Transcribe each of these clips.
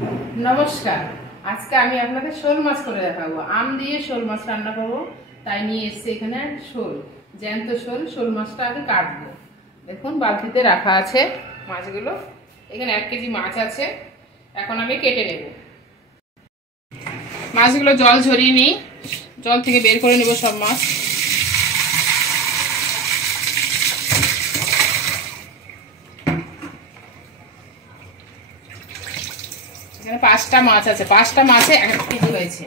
নমস্কার। আজকে আমি আপনাদের শোল মাছ করে দেখাবো। আম দিয়ে শোল মাছ রান্না করবো, তাই নিয়ে এসেছি এখানে শোল, জ্যান্ত শোল। শোল মাছটা আগে কাটবো। দেখুন বালতিতে রাখা আছে মাছগুলো। এখানে 1 কেজি মাছ আছে, এখন আমি কেটে নেব। মাছগুলো জল ঝরিয়ে নিই, জল থেকে বের করে নেব সব মাছ। এখানে 5টা মাছ আছে, 5টা মাছে 1 কেজি হয়েছে।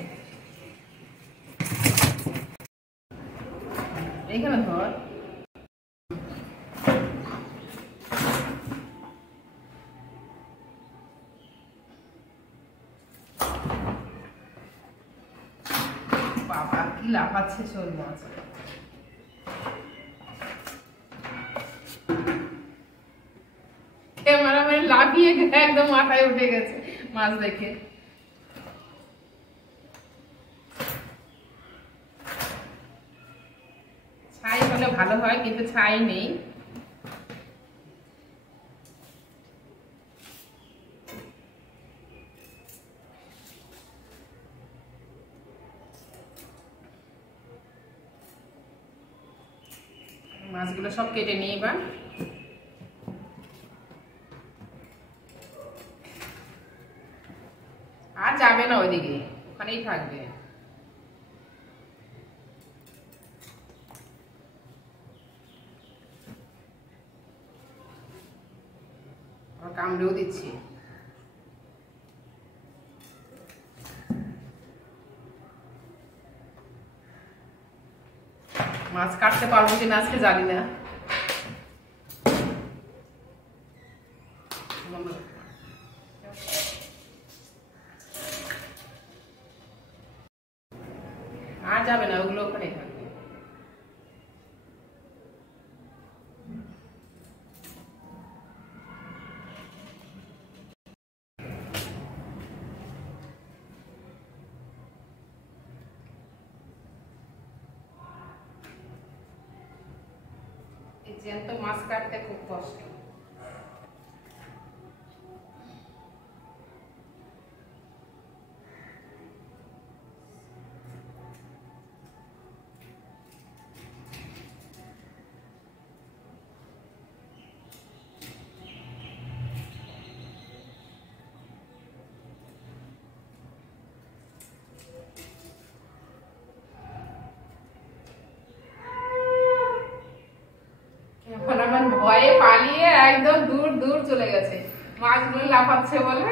এইখানে ধর, বাবা কি লাফাচ্ছে শোল মাছ। ক্যামেরাম্যান লাফিয়ে একদম মাথায় উঠে গেছে মাছ দেখে। ছাই হলে ভালো হয়, কিন্তু ছাই নেই। মাছগুলো সব কেটে নিই এবার। আর যাবে না ওইদিকে, ওখানেই থাকবে। কামড়েও দিচ্ছি। মাছ কাটতে পারবো কিনা আজকে জানি না। আর যাবে না, ওগুলো ওখানে থাকবে। এই জ্যান্ত মাছ কাটতে খুব কষ্ট। আমার ভয়ে পালিয়ে একদম দূর দূর চলে গেছে, মাছগুলো লাফাচ্ছে বলে।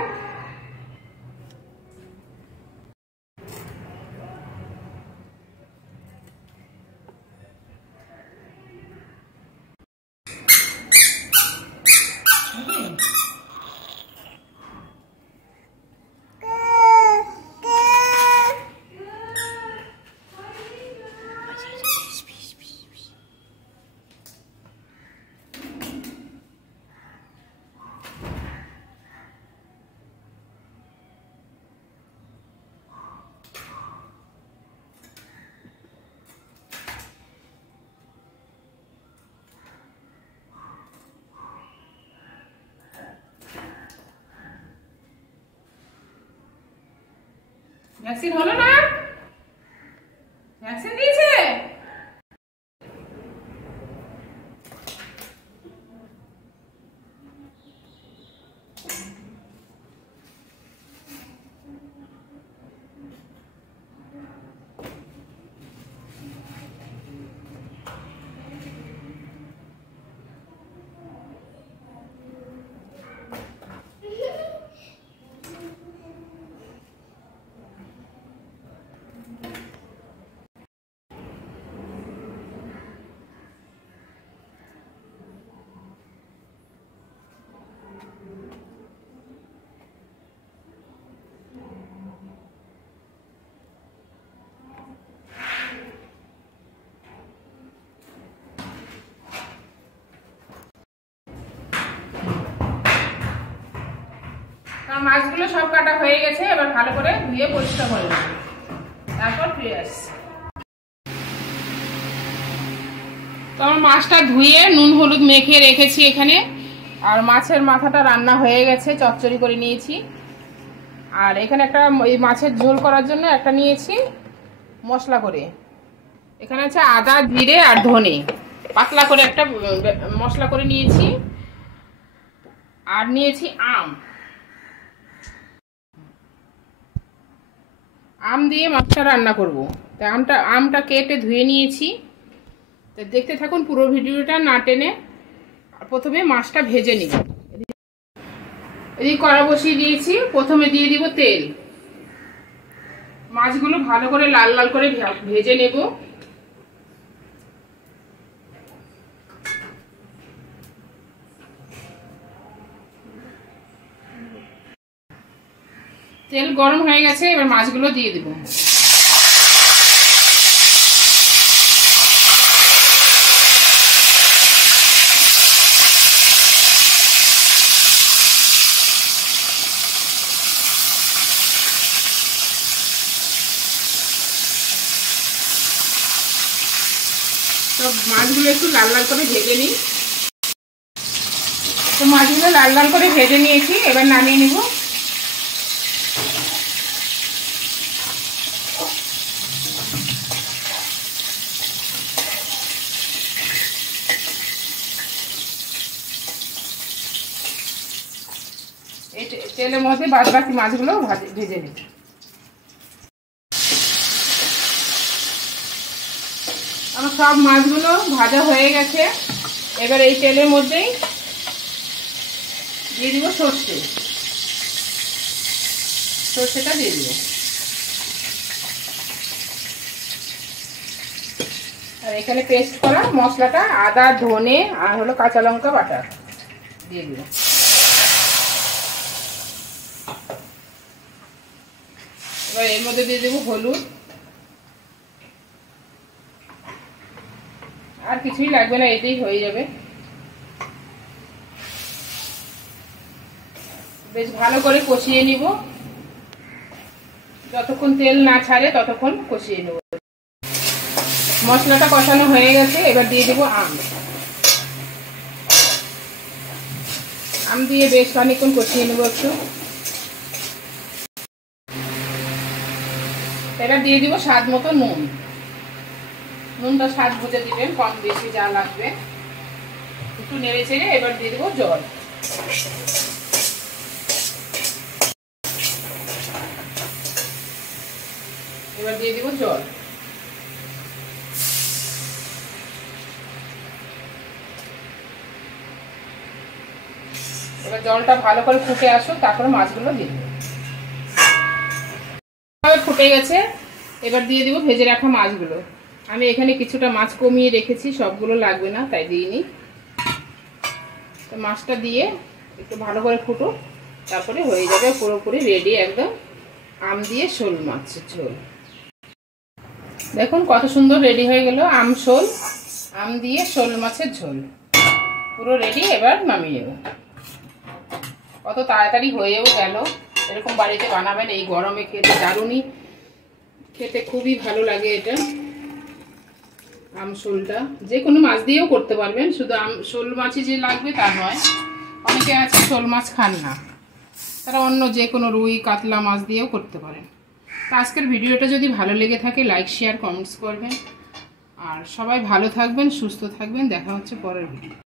ভ্যাকসিন হলো না? ভ্যাকসিন দিয়েছে? মাছগুলো সব কাটা হয়ে গেছে, এবার ভালো করে ধুয়ে পরিষ্কার করে নেব, তারপর ফিরে আসছি। তো আমার মাছটা ধুয়ে নুন হলুদ মেখে রেখেছি এখানে, আর মাছের মাথাটা রান্না হয়ে গেছে, চচ্চড়ি করে নিয়েছি। আর এখানে একটা এই মাছের ঝোল করার জন্য একটা নিয়েছি মশলা করে। এখানে আছে আদা, জিরে আর ধনে, পাতলা করে একটা মশলা করে নিয়েছি। আর নিয়েছি আম দিয়ে মাছটা রান্না করব। তাই আমটা কেটে ধুয়ে নিয়েছি। তো দেখতে থাকুন পুরো ভিডিওটা না টেনে। প্রথমে মাছটা ভেজে নিব। এদিকে কড়া বসিয়ে দিয়েছি। প্রথমে দিয়ে দিব তেল। মাছগুলো ভালো করে লাল লাল করে ভেজে নেব। তেল গরম হয়ে গেছে, এবার মাছগুলো দিয়ে দিব। তো মাছগুলো একটু লাল লাল করে ভেজে নিই। তো মাছগুলো লাল লাল করে ভেজে নিয়েছি, এবার নামিয়ে নিব। এই তেলের মধ্যে বাদ বাকি মাছগুলো ভেজে নিই। আমার সব মাছগুলো ভাজা হয়ে গেছে। এবার এই তেলের মধ্যেই দিয়ে দিব সর্ষেটা দিয়ে দিব। আর এখানে পেস্ট করা মশলাটা আদা, ধনে আর হলো কাঁচা লঙ্কা বাটা দিয়ে দিব। এবার এর মধ্যে দিয়ে দেবো হলুদ। আর কিছুই লাগবে না, এতেই হয়ে যাবে। বেশ ভালো করে কষিয়ে নিব। যতক্ষণ তেল না ছাড়ে ততক্ষণ কষিয়ে নেব। মশলাটা কষানো হয়ে গেছে, এবার দিয়ে দেবো আম দিয়ে বেশ খানিকক্ষণ কষিয়ে নেব একটু। এবার দিয়ে দিব স্বাদ মতো নুন। নুনটা স্বাদ বুঝে দিবেন, কম বেশি যা লাগবে। একটু নেড়ে চেড়ে এবার দিয়ে দেবো জল। এবার দিয়ে দিব জল। এবার জলটা ভালো করে ফুটে আসুক, তারপরে মাছগুলো দিয়ে দেবো। ফুটে গেছে, এবার দিয়ে দিব ভেজে রাখা মাছগুলো। আমি এখানে কিছুটা মাছ কমিয়ে রেখেছি, সবগুলো লাগবে না তাই দিইনি। তো মাছটা দিয়ে একটু ভালো করে ফুটুক, তারপরে হয়ে যাবে পুরোপুরি রেডি একদম আম দিয়ে শোল মাছের ঝোল। দেখুন কত সুন্দর রেডি হয়ে গেল আম দিয়ে শোল মাছের ঝোল। পুরো রেডি, এবার নামিয়ে নেব। কত তাড়াতাড়ি হয়েও গেল। এরকম বাড়িতে বানাবেন, এই গরমে খেতে দারুণই, খেতে খুবই ভালো লাগে এটা। আম শোলটা যে কোনো মাছ দিয়েও করতে পারবেন, শুধু শোল মাছই যে লাগবে তা নয়। অনেকে আছে শোল মাছ খান না, তারা অন্য যে কোনো রুই, কাতলা মাছ দিয়েও করতে পারেন। তো আজকের ভিডিওটা যদি ভালো লেগে থাকে লাইক, শেয়ার, কমেন্টস করবেন। আর সবাই ভালো থাকবেন, সুস্থ থাকবেন। দেখা হচ্ছে পরের ভিডিও।